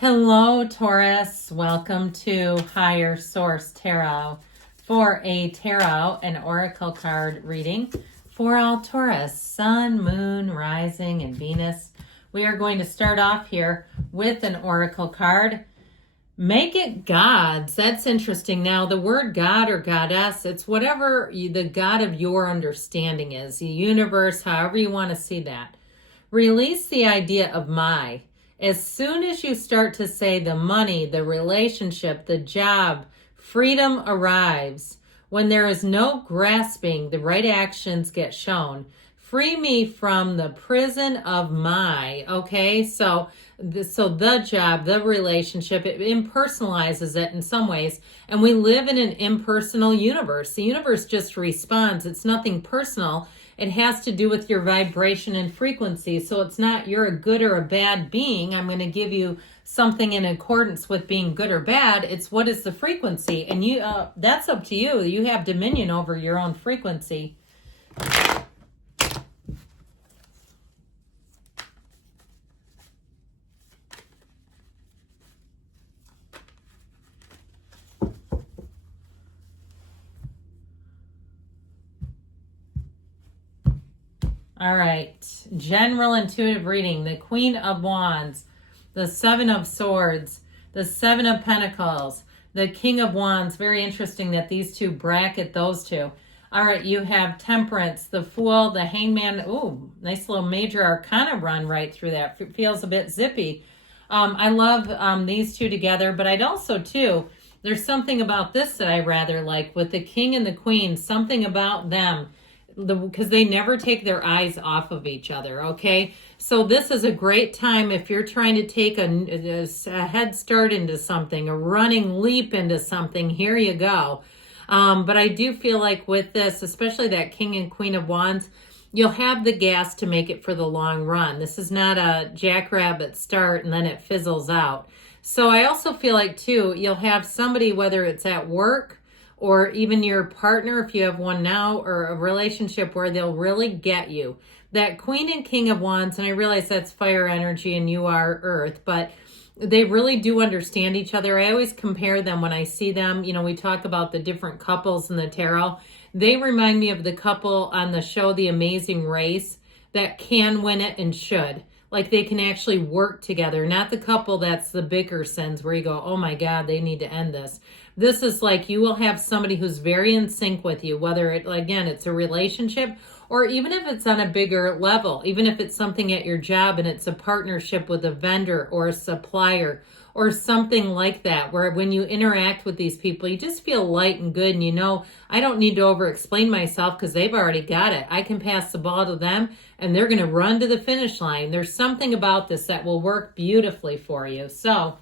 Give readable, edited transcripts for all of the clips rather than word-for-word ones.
Hello, Taurus. Welcome to Higher Source Tarot for a tarot and oracle card reading for all Taurus, Sun, Moon, Rising, and Venus. We are going to start off here with an oracle card. Make it gods. That's interesting. Now, the word God or goddess, it's whatever the God of your understanding is, the universe, however you want to see that. Release the idea of my. As soon as you start to say the money, the relationship, the job, freedom arrives. When there is no grasping, the right actions get shown. Free me from the prison of my, okay? So the job, the relationship, it impersonalizes it in some ways. And we live in an impersonal universe. The universe just responds. It's nothing personal. It has to do with your vibration and frequency. So it's not you're a good or a bad being. I'm going to give you something in accordance with being good or bad. It's what is the frequency. And you that's up to you. You have dominion over your own frequency. All right, general intuitive reading, the Queen of Wands, the Seven of Swords, the Seven of Pentacles, the King of Wands. Very interesting that these two bracket those two. All right, you have Temperance, the Fool, the Hangman. Ooh, nice little major arcana run right through that. It feels a bit zippy. I love these two together, but I'd also, too, there's something about this that I rather like with the King and the Queen, something about them. Because they never take their eyes off of each other, okay? So this is a great time if you're trying to take a head start into something, a running leap into something, here you go. But I do feel like with this, especially that King and Queen of Wands, you'll have the gas to make it for the long run. This is not a jackrabbit start and then it fizzles out. So I also feel like, too, you'll have somebody, whether it's at work, or even your partner, if you have one now, or a relationship where they'll really get you. That Queen and King of Wands, and I realize that's fire energy and you are earth, but they really do understand each other. I always compare them when I see them. You know, we talk about the different couples in the tarot. They remind me of the couple on the show The Amazing Race that can win it and should. Like they can actually work together, not the couple that's the Bickersons where you go, oh my God, they need to end this. This is like you will have somebody who's very in sync with you, whether it, again, it's a relationship or even if it's on a bigger level, even if it's something at your job and it's a partnership with a vendor or a supplier or something like that, where when you interact with these people, you just feel light and good. And you know, I don't need to over-explain myself because they've already got it. I can pass the ball to them and they're going to run to the finish line. There's something about this that will work beautifully for you. So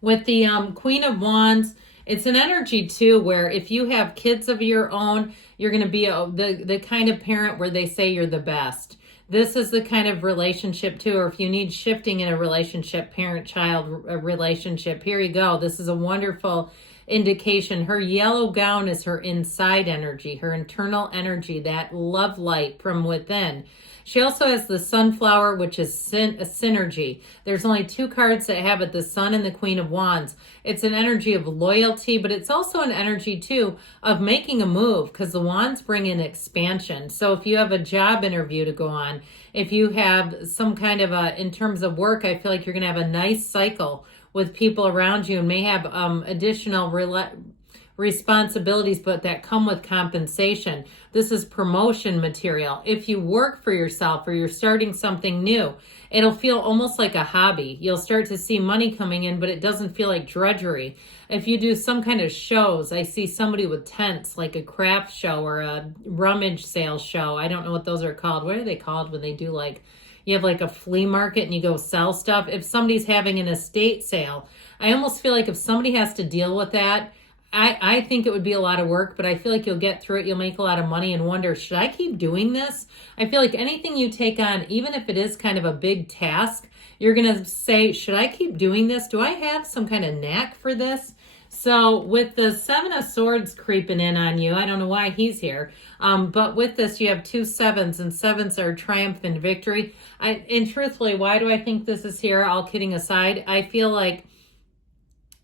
with the Queen of Wands, it's an energy too where if you have kids of your own, you're going to be the kind of parent where they say you're the best. This is the kind of relationship too, or if you need shifting in a relationship, parent-child relationship, here you go. This is a wonderful indication. Her yellow gown is her inside energy, her internal energy, that love light from within. She also has the sunflower, which is a synergy. There's only two cards that have it, the Sun and the Queen of Wands. It's an energy of loyalty, but it's also an energy, too, of making a move because the Wands bring in expansion. So if you have a job interview to go on, if you have some kind of in terms of work, I feel like you're going to have a nice cycle with people around you and may have additional responsibilities, but that come with compensation. This is promotion material. If you work for yourself or you're starting something new, it'll feel almost like a hobby. You'll start to see money coming in, but it doesn't feel like drudgery. If you do some kind of shows, I see somebody with tents, like a craft show or a rummage sale show. I don't know what those are called. What are they called when they do like, you have like a flea market and you go sell stuff? If somebody's having an estate sale, I almost feel like if somebody has to deal with that, I think it would be a lot of work, but I feel like you'll get through it. You'll make a lot of money and wonder, should I keep doing this? I feel like anything you take on, even if it is kind of a big task, you're going to say, should I keep doing this? Do I have some kind of knack for this? So with the Seven of Swords creeping in on you, I don't know why he's here. But with this, you have 2 sevens, and sevens are triumph and victory. And truthfully, why do I think this is here? All kidding aside, I feel like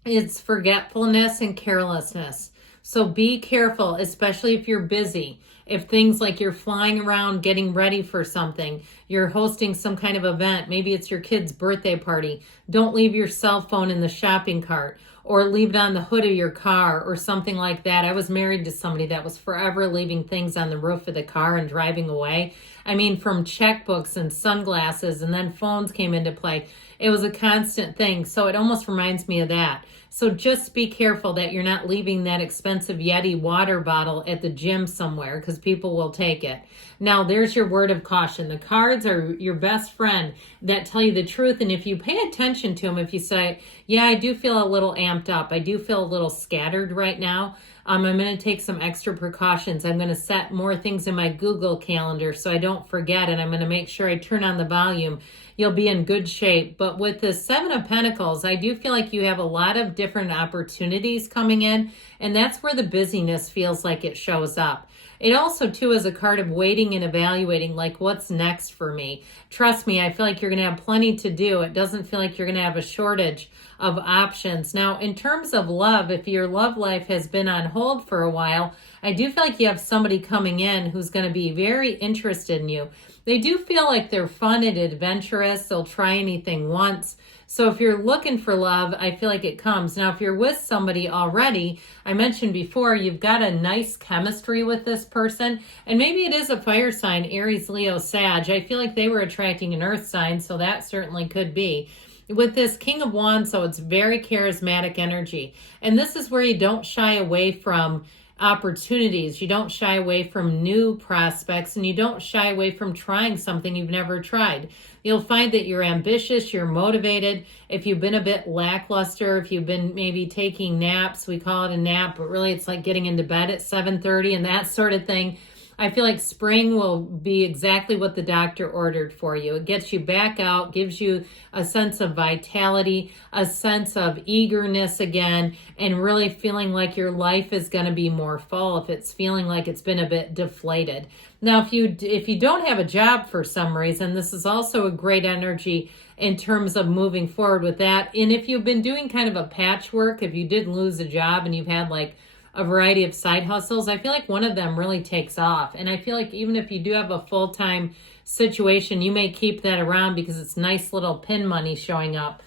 it's forgetfulness and carelessness. So be careful, especially if you're busy. If things like you're flying around getting ready for something, you're hosting some kind of event, maybe it's your kid's birthday party, don't leave your cell phone in the shopping cart or leave it on the hood of your car or something like that. I was married to somebody that was forever leaving things on the roof of the car and driving away. I mean, from checkbooks and sunglasses, and then phones came into play. It was a constant thing. So it almost reminds me of that. So just be careful that you're not leaving that expensive Yeti water bottle at the gym somewhere, because people will take it. Now, there's your word of caution. The cards are your best friend that tell you the truth. And if you pay attention to them, if you say, yeah, I do feel a little amped up, I do feel a little scattered right now, I'm going to take some extra precautions. I'm going to set more things in my Google Calendar so I don't forget, and I'm going to make sure I turn on the volume. You'll be in good shape. But with the Seven of Pentacles, I do feel like you have a lot of different opportunities coming in, and that's where the busyness feels like it shows up. It also, too, is a card of waiting and evaluating, like, what's next for me? Trust me, I feel like you're going to have plenty to do. It doesn't feel like you're going to have a shortage of options. Now, in terms of love, if your love life has been on hold for a while, I do feel like you have somebody coming in who's going to be very interested in you. They do feel like they're fun and adventurous. They'll try anything once. So if you're looking for love, I feel like it comes. Now, if you're with somebody already, I mentioned before, you've got a nice chemistry with this person. And maybe it is a fire sign, Aries, Leo, Sag. I feel like they were attracting an earth sign, so that certainly could be. With this King of Wands, so it's very charismatic energy. And this is where you don't shy away from opportunities. You don't shy away from new prospects, and you don't shy away from trying something you've never tried. You'll find that you're ambitious, you're motivated. If you've been a bit lackluster, if you've been maybe taking naps, we call it a nap, but really it's like getting into bed at 7:30 and that sort of thing. I feel like spring will be exactly what the doctor ordered for you. It gets you back out, gives you a sense of vitality, a sense of eagerness again, and really feeling like your life is going to be more full if it's feeling like it's been a bit deflated. Now, if you don't have a job for some reason, this is also a great energy in terms of moving forward with that. And if you've been doing kind of a patchwork, if you did lose a job and you've had like a variety of side hustles, I feel like one of them really takes off. And I feel like even if you do have a full-time situation, you may keep that around because it's nice little pin money showing up.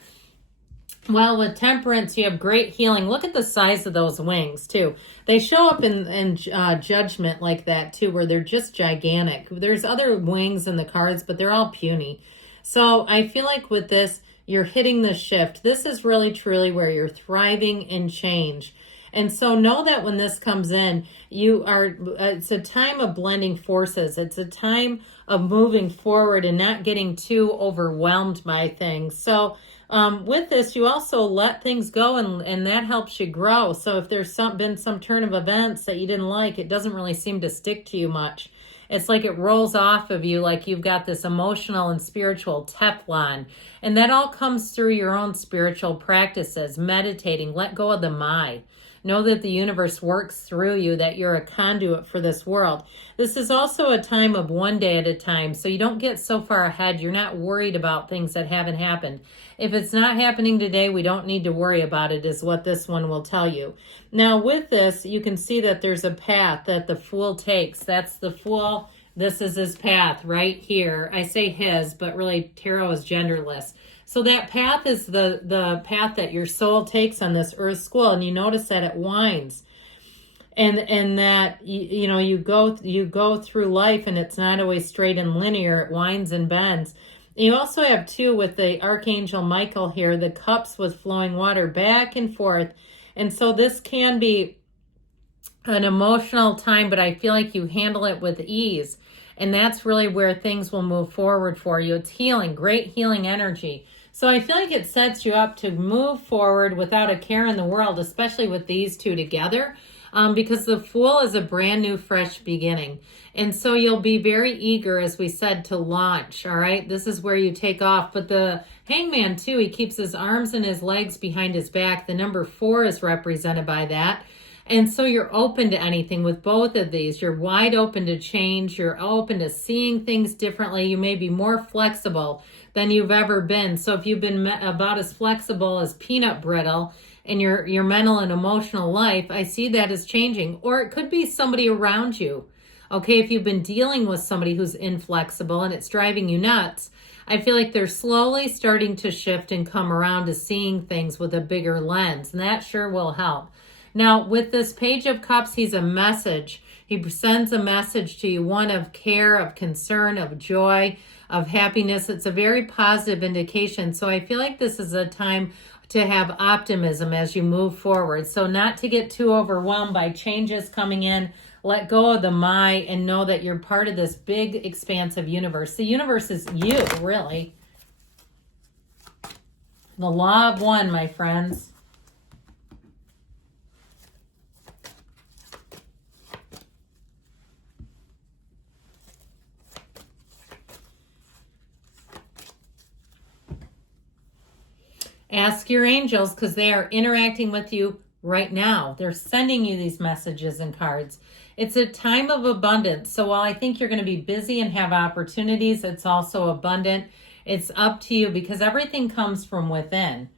Well, with Temperance, you have great healing. Look at the size of those wings, too. They show up in Judgment like that, too, where they're just gigantic. There's other wings in the cards, but they're all puny. So I feel like with this, you're hitting the shift. This is really, truly where you're thriving in change. And so know that when this comes in, it's a time of blending forces. It's a time of moving forward and not getting too overwhelmed by things. So with this, you also let things go, and that helps you grow. So if there's been some turn of events that you didn't like, it doesn't really seem to stick to you much. It's like it rolls off of you like you've got this emotional and spiritual Teflon. And that all comes through your own spiritual practices, meditating, let go of the my. Know that the universe works through you, that you're a conduit for this world. This is also a time of one day at a time, so you don't get so far ahead. You're not worried about things that haven't happened. If it's not happening today, we don't need to worry about it, is what this one will tell you. Now, with this, you can see that there's a path that the Fool takes. That's the Fool. This is his path right here. I say his, but really tarot is genderless. So that path is the path that your soul takes on this earth school, and you notice that it winds, and that you go through life, and it's not always straight and linear. It winds and bends. And you also have too with the Archangel Michael here, the cups with flowing water back and forth, and so this can be an emotional time, but I feel like you handle it with ease, and that's really where things will move forward for you. It's healing, great healing energy. So I feel like it sets you up to move forward without a care in the world, especially with these two together. because the Fool is a brand new, fresh beginning. And so you'll be very eager, as we said, to launch, all right? This is where you take off. But the Hangman, too, he keeps his arms and his legs behind his back. The number 4 is represented by that. And so you're open to anything with both of these. You're wide open to change. You're open to seeing things differently. You may be more flexible than you've ever been. So if you've been about as flexible as peanut brittle in your mental and emotional life, I see that as changing. Or it could be somebody around you. Okay, if you've been dealing with somebody who's inflexible and it's driving you nuts, I feel like they're slowly starting to shift and come around to seeing things with a bigger lens. And that sure will help. Now, with this Page of Cups, he's a message. He sends a message to you, one of care, of concern, of joy, of happiness. It's a very positive indication. So I feel like this is a time to have optimism as you move forward. So not to get too overwhelmed by changes coming in. Let go of the my and know that you're part of this big, expansive universe. The universe is you, really. The law of one, my friends. Ask your angels because they are interacting with you right now. They're sending you these messages and cards. It's a time of abundance. So while I think you're going to be busy and have opportunities, it's also abundant. It's up to you because everything comes from within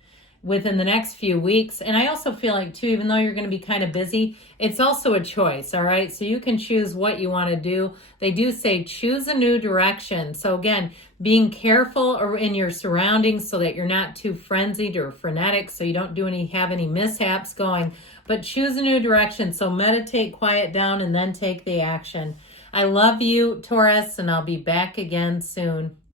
the next few weeks. And I also feel like, too, even though you're going to be kind of busy, it's also a choice, all right? So you can choose what you want to do. They do say choose a new direction. So again, being careful in your surroundings so that you're not too frenzied or frenetic, so you don't have any mishaps going, but choose a new direction. So meditate, quiet down, and then take the action. I love you, Taurus, and I'll be back again soon.